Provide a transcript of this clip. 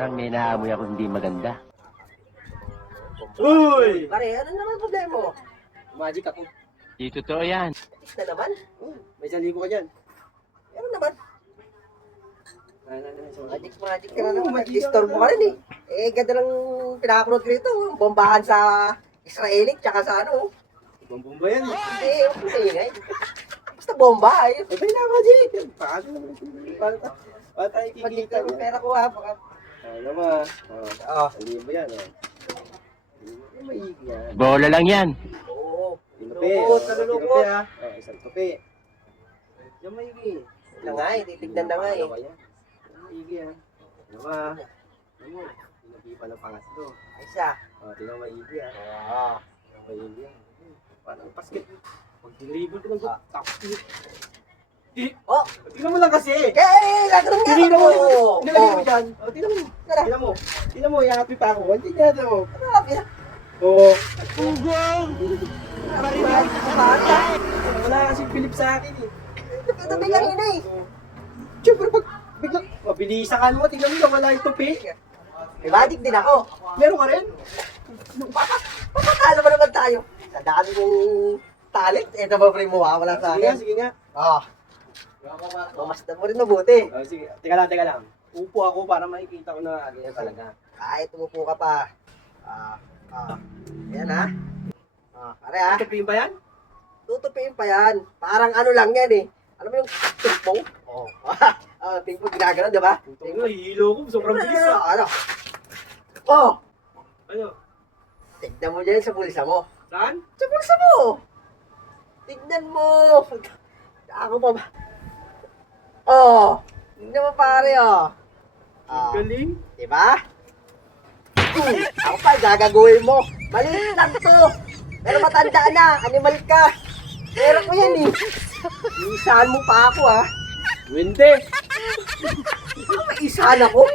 Parang may naamoy ako hindi maganda. Uy! Pare, ano naman problema mo? Magic ako. Di totoo yan. Is na naman? May saligo ka dyan. Ano naman? Magic. Magic ka na naman. Nag-disturb mo ka rin eh. Eh, ganda lang pinakapunod ko rito. Bombahan sa Israeli, tsaka sa ano. Bumbumba yan eh. Hindi, huwag mo ingay. Basta bomba, ayun. Ay, na Magic. Paano naman? Paano tayo Magkita kikita mo mo? pera ko ha. Baka... Ano ba? Oo. Hindi ba yan? Hindi maigi yan. Bola lang yan. Oo. Tinupi. Nalulukot, nalulukot. Isang tupi. Yung maigi. Na nga eh, titignan na nga eh. Maigi yan. Ano ba? Ano mo? Tinabi pa ng pangatlo. Ay siya. Tingnan maigi yan. Oo. Tingnan maigi yan. Parang basket. Pag dinribble ko ng tapos Oh! tingnan mo lang kasi. Eh, lagro nga Tingnan mo. ako. Nilagay mo dyan. Tingnan mo. Tara. Tingnan mo. Tingnan mo. Iangat pa ako. Hindi niya ito. Grabe na. Oo. Bata. Wala kasi Philip sa akin eh. Tabi kanina eh. Siyempre pag biglang mabilisan mo. Tingnan mo na wala yung tupi. May magic din ako. Meron ka rin? Papatalo ba naman tayo? Sa dami kong talent, eto ba pre mo wala sa Sige nga, akin? sige nga. Oo. Mamasdan mo rin mabuti. Sige. Teka lang. Upo ako para makikita ko na ganyan talaga. Kahit umupo ka pa. Ayan ha. Pare ha. Tupiin ba yan? Tutupiin pa yan. Parang ano lang yan eh. Alam mo yung ping-pong? Oo. Ping-pong ginagano, di ba? Ito mo, hilo ko. Sobrang bilis ah. Ano? Oh! Ano? Tignan mo dyan sa bulsa mo. Saan? Sa bulsa mo! Tignan mo! Ako pa ba? Oh! Tignan mo pare oh. Galing. Diba? Ako pa, gagaguhin mo. Maliit lang to. Pero matanda na, animal ka. Pero ko yan eh. Isahan mo pa ako ah. Wende. Isahan ako?